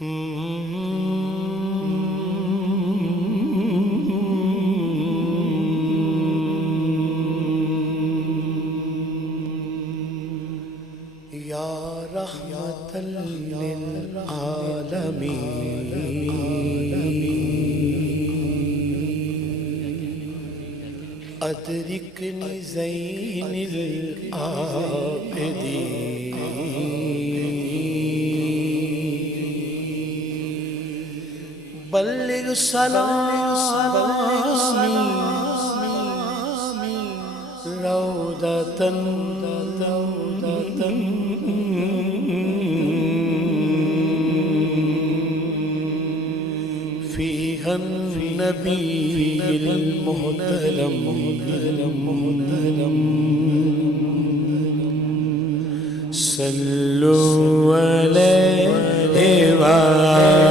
یا رحمت للعالمین ادرکنی زین العابدین بلغ سلامی روضتاً فيها النبي المحترم صلوا عليه وآله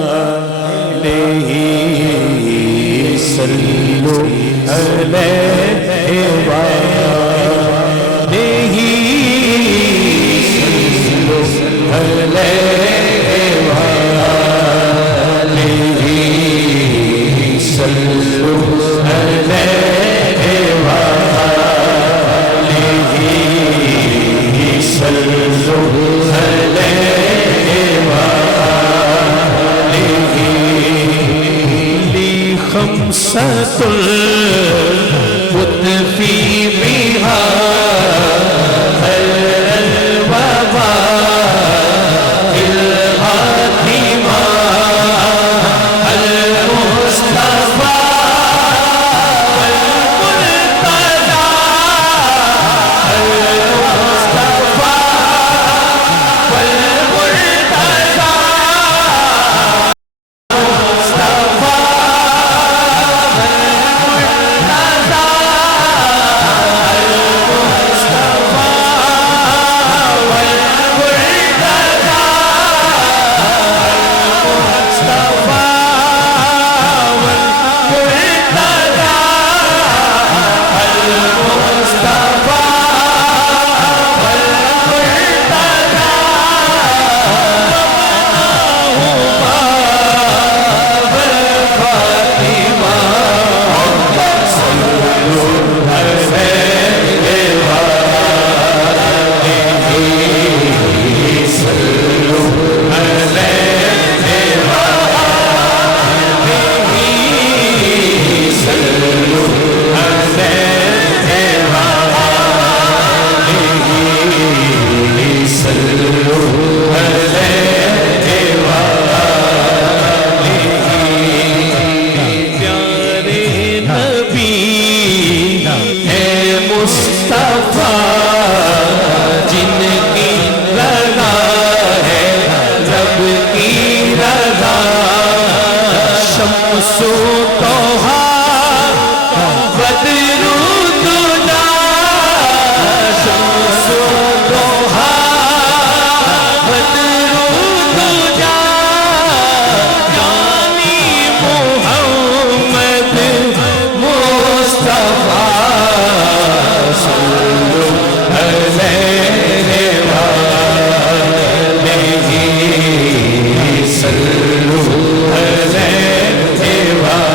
صلوا عليه وآله صلوا عليه وآله صلوا عليه وآله صلوا عليه وآله لي خمسة القطفي بها صلوا علیہ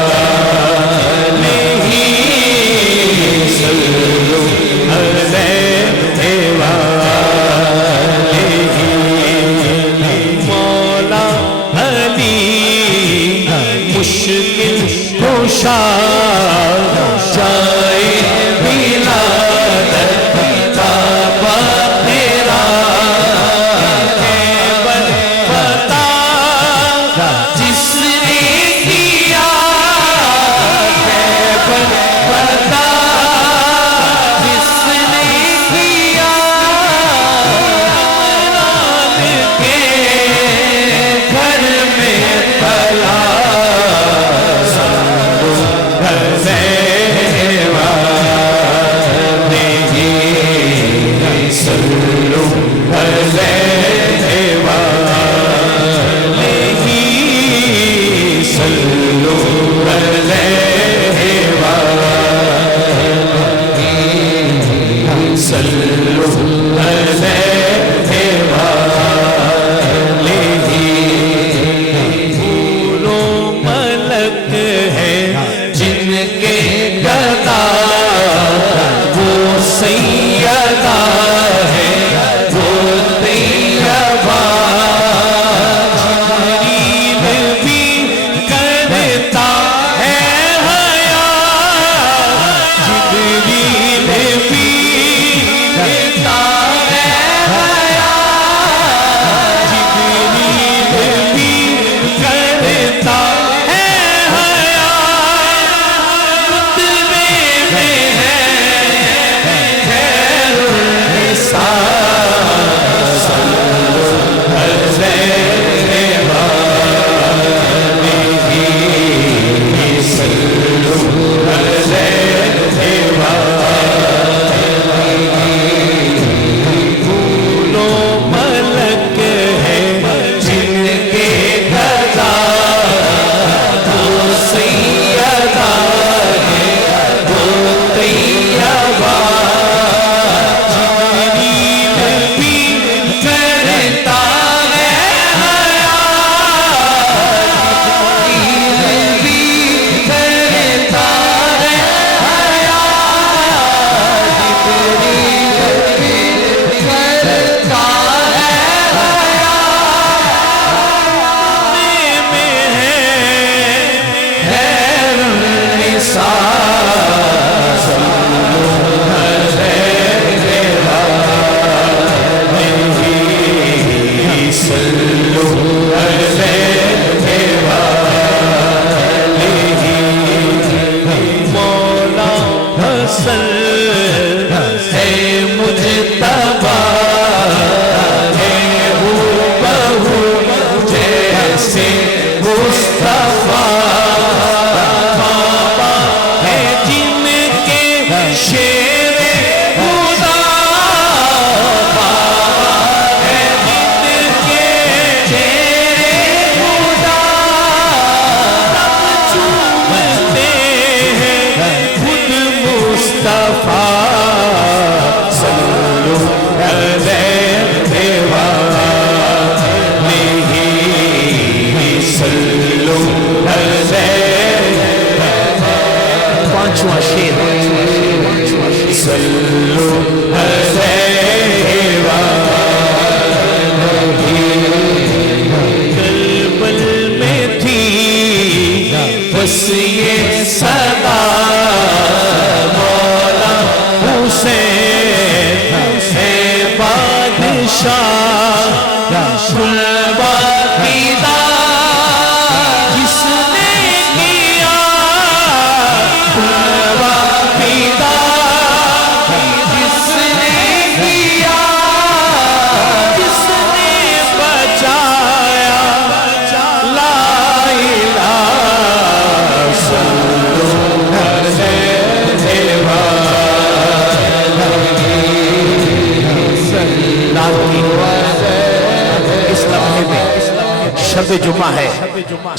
شب جمعہ ہے،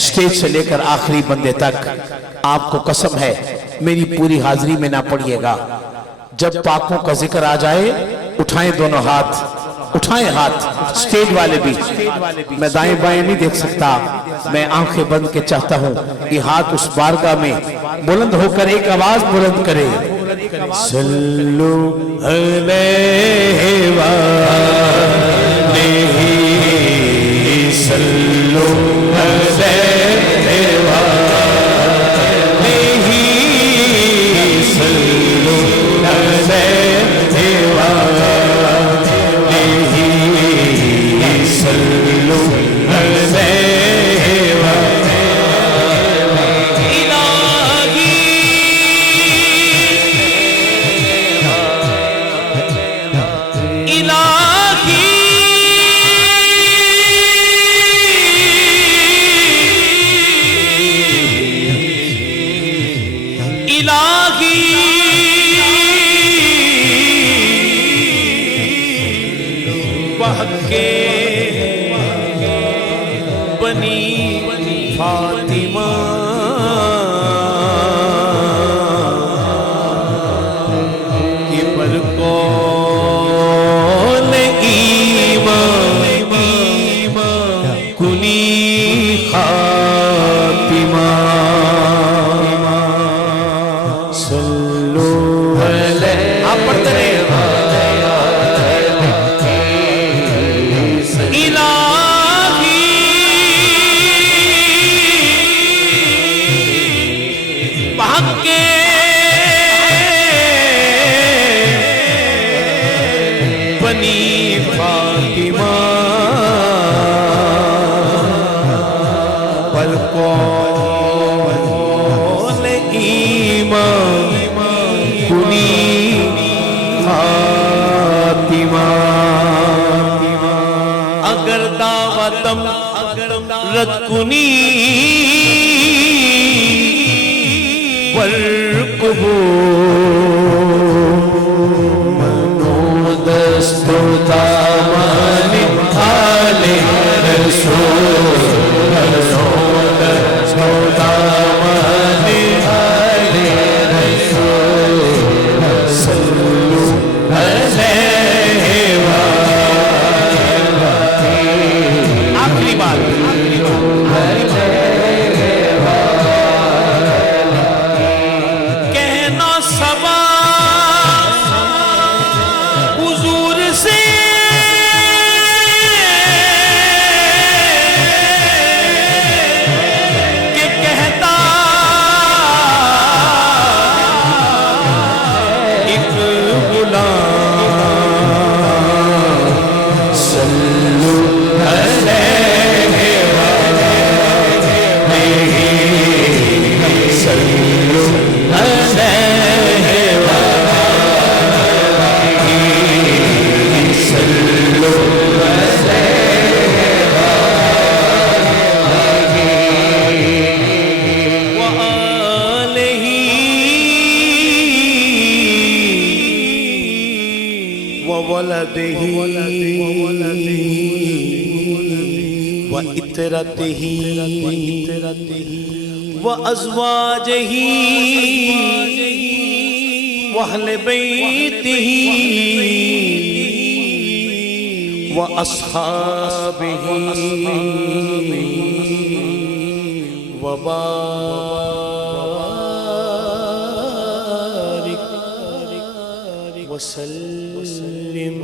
سٹیج سے لے کر آخری بندے تک آپ کو قسم ہے میری پوری حاضری میں نہ پڑھیے گا. جب پاکوں کا ذکر آ جائے اٹھائیں دونوں ہاتھ، اٹھائیں ہاتھ سٹیج والے بھی. میں دائیں بائیں نہیں دیکھ سکتا، میں آنکھیں بند کے چاہتا ہوں یہ ہاتھ اس بارگاہ میں بلند ہو کر ایک آواز بلند کرے. صلو علیہ وآلہ صلو علیہ وآلہ صلو علیہ وآلہ صلو علیہ بنی فاطمہ یہ پر کون ایمان کنی خاتمہ صلو علیہ. آپ پڑھتے رہے بنی فاطمہ بالکل ایمان کنی فاطمہ. اگر دعوتم رد کنی دستو دامان آل رسول دستو دامان آل رسول صلو علیہ وآلہ. آخری بات کہنا سبا وولده وإترته وأزواجه وأهل بيته وأصحابه وبارك وسلم